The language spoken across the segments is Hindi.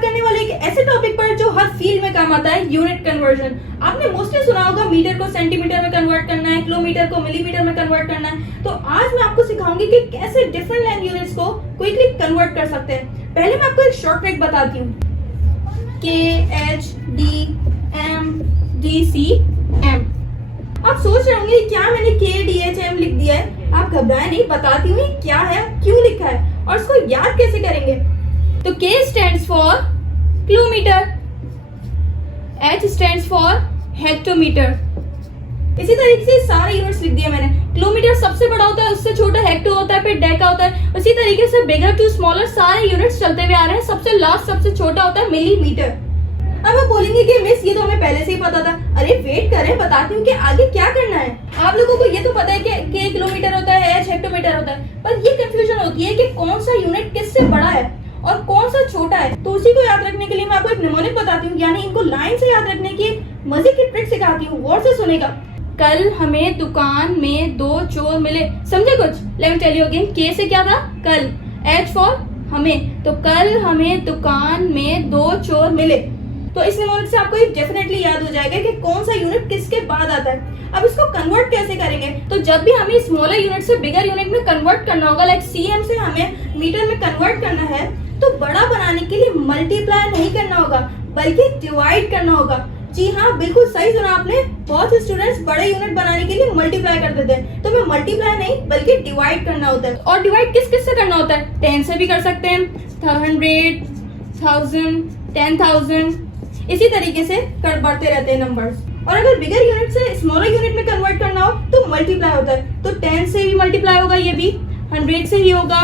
बात करने वाले एक ऐसे टॉपिक पर जो हर फील्ड में काम आता है, यूनिट कन्वर्जन। आपने मोस्टली सुना होगा मीटर को सेंटीमीटर में कन्वर्ट करना है, किलोमीटर को मिलीमीटर में कन्वर्ट करना है। तो आज मैं आपको सिखाऊंगी कि कैसे डिफरेंट लेंथ यूनिट्स को क्विकली कन्वर्ट कर सकते हैं। पहले मैं आपको एक शॉर्ट ट्रिक बताती हूँ, KHDMDCM। आप सोच रहे होंगे क्या मैंने KDHM लिख दिया है। आप घबराएं नहीं, बताती हूँ क्या है, क्यों लिखा है और इसको याद कैसे करेंगे। तो K stands for kilometre, H stands for hectometre. इसी तरीके से सारे यूनिट्स लिख दिए मैंने। किलोमीटर सबसे बड़ा होता है, उससे छोटा हेक्टो होता है, फिर डेका होता है। उसी तरीके से बिगर टू स्मॉलर सारे यूनिट्स चलते हुए आ रहे हैं। सबसे लास्ट सबसे छोटा होता है मिलीमीटर। अब आप बोलेंगे कि मिस ये तो हमें पहले से ही पता था। अरे वेट करें, बताती हूँ कि आगे क्या करना है। आप लोगों को ये तो पता है कि K किलोमीटर होता है, H हेक्टोमीटर होता है, पर ये कंफ्यूजन होती है कि कौन सा यूनिट किससे बड़ा है और कौन सा छोटा है। तो उसी को याद रखने के लिए मैं आपको एक निमोनिक बताती हूँ, यानी इनको लाइन से याद रखने की मजे की ट्रिक सिखाती हूँ। गौर से सुनेगा। कल हमें दुकान में 2 चोर मिले। समझे कुछ? Let me tell you again. K से क्या था? कल। H फॉर हमें, तो कल हमें दुकान में 2 चोर मिले। तो इस निमोनिक से आपको ये डेफिनेटली याद हो जाएगा कि कौन सा यूनिट किसके बाद आता है। अब इसको कन्वर्ट कैसे करेंगे? तो जब भी हमें स्मॉलर यूनिट से बिगर यूनिट में कन्वर्ट करना होगा, लाइक CM से हमें मीटर में कन्वर्ट करना है, तो बड़ा बनाने के लिए मल्टीप्लाई नहीं करना होगा बल्कि डिवाइड करना होगा। जी हाँ, बिल्कुल सही सुना आपने। बहुत से स्टूडेंट्स बड़े यूनिट बनाने के लिए मल्टीप्लाई कर देते हैं, तो मैं मल्टीप्लाई नहीं बल्कि डिवाइड करना होता है। और डिवाइड किस किस से करना होता है? 10 से भी कर सकते हैं, 100, 1000, 10,000, इसी तरीके से बढ़ते रहते हैं नंबर्स। और अगर बिगर यूनिट से स्मॉलर यूनिट में कन्वर्ट करना हो तो मल्टीप्लाई होता है। तो 10 से भी मल्टीप्लाई होगा, ये भी 100 से ही होगा,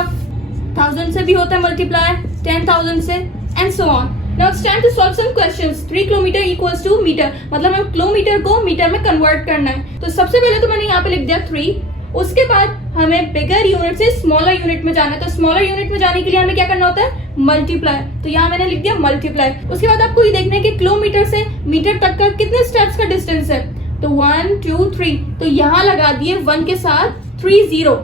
1000 से भी होता है मल्टीप्लाई, 10,000 से, and so on. Now it's time to solve some questions. 3 kilometre equals to metre, मतलब हम किलोमीटर को मीटर में कन्वर्ट करना है। तो सबसे पहले तो मैंने यहाँ पे लिख दिया 3। उसके बाद हमें बिगर यूनिट से स्मॉलर यूनिट में जाना है। तो स्मॉलर यूनिट में जाने के लिए हमें क्या करना होता है? मल्टीप्लाई। तो यहाँ मैंने लिख दिया मल्टीप्लाई। उसके बाद आपको ये देखना है कि किलोमीटर से मीटर तक का कितने स्टेप्स का डिस्टेंस है। तो 1 2 3, तो यहाँ लगा दिए 1 के साथ 3 0,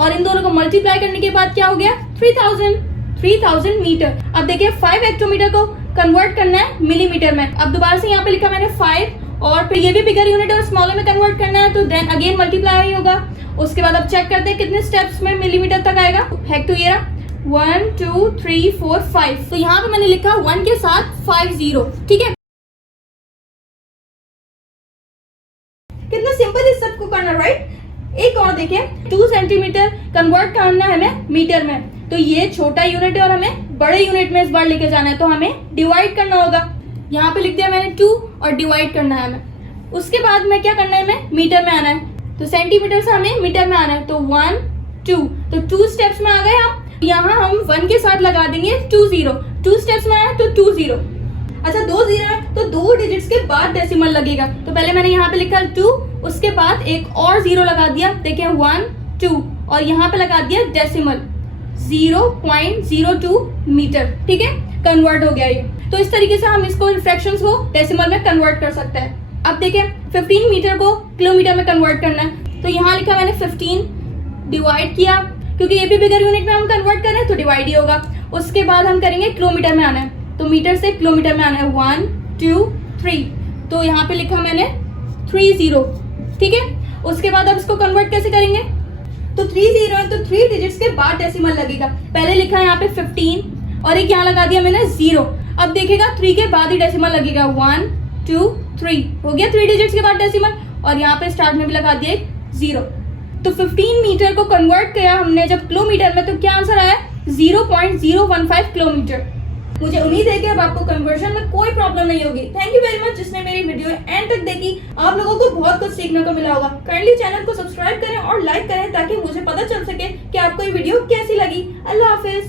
और इन दोनों को मल्टीप्लाई करने के बाद क्या हो गया? 3000 मीटर। अब देखिए 5 हेक्टोमीटर को कन्वर्ट करना है मिलीमीटर में। अब दोबारा से यहाँ पे लिखा मैंने 5, और फिर ये भी बिगर यूनिट और स्मॉलर में कन्वर्ट करना है, तो देन अगेन मल्टीप्लाई होगा। उसके बाद अब चेक करते हैं कितने स्टेप्स में मिलीमीटर तक आएगा। हेक्टो ये रहा, 1 2 3 4 5। तो यहाँ पे मैंने लिखा 1 के साथ 50। ठीक है, कितना सिंपल इस सब को करना, राइट? एक और देखिए, 2 सेंटीमीटर कन्वर्ट करना है हमें मीटर में। तो ये छोटा यूनिट है और हमें बड़े यूनिट में इस बार लेके जाना है, तो हमें डिवाइड करना होगा। यहाँ पे लिख दिया मैंने 2 और डिवाइड करना है हमें। उसके बाद में क्या करना है? हमें मीटर में आना है। तो सेंटीमीटर से हमें मीटर में आना है। तो 1 2, तो 2 स्टेप्स में आ गए हम। यहाँ हम 1 के साथ लगा देंगे 2 0। 2 स्टेप्स में आया तो 2 0। अच्छा 2 0 है तो 2 डिजिट्स के बाद डेसिमल लगेगा। तो पहले मैंने यहाँ पे लिखा 2, उसके बाद एक और 0 लगा दिया। देखिए 1 2, और यहाँ पे लगा दिया डेसिमल 0.02 मीटर। ठीक है, कन्वर्ट हो गया ये। तो इस तरीके से हम इसको फ्रैक्शंस को डेसिमल में कन्वर्ट कर सकते हैं। अब देखिए 15 मीटर को किलोमीटर में कन्वर्ट करना है। तो यहाँ लिखा मैंने 15, डिवाइड किया, क्योंकि ये भी बिगर यूनिट में हम कन्वर्ट कर रहे हैं तो डिवाइड ही होगा। उसके बाद हम करेंगे किलोमीटर में आना है, तो मीटर से किलोमीटर में आना है। 1 2 3, तो यहाँ पे लिखा मैंने 30। ठीक है, उसके बाद अब इसको कन्वर्ट कैसे करेंगे? तो 30 है तो 3 डिजिट्स के बाद डेसिमल लगेगा। पहले लिखा है यहाँ पे 15 और एक यहाँ लगा दिया मैंने 0। अब देखेगा 3 के बाद ही डेसिमल लगेगा। 1 2 3 हो गया 3 डिजिट्स के बाद डेसिमल, और यहाँ पे स्टार्ट में भी लगा दिया 0। तो 15 मीटर को कन्वर्ट किया हमने जब किलोमीटर में, तो क्या आंसर आया? 0.015 किलोमीटर। मुझे उम्मीद है कि अब आपको कन्वर्जन में कोई प्रॉब्लम नहीं होगी। थैंक यू वेरी मच जिसने मेरी वीडियो एंड तक देखी। आप लोगों को बहुत कुछ सीखने को मिला होगा। काइंडली चैनल को सब्सक्राइब करें और लाइक करें ताकि मुझे पता चल सके कि आपको ये वीडियो कैसी लगी। अल्लाह हाफिज।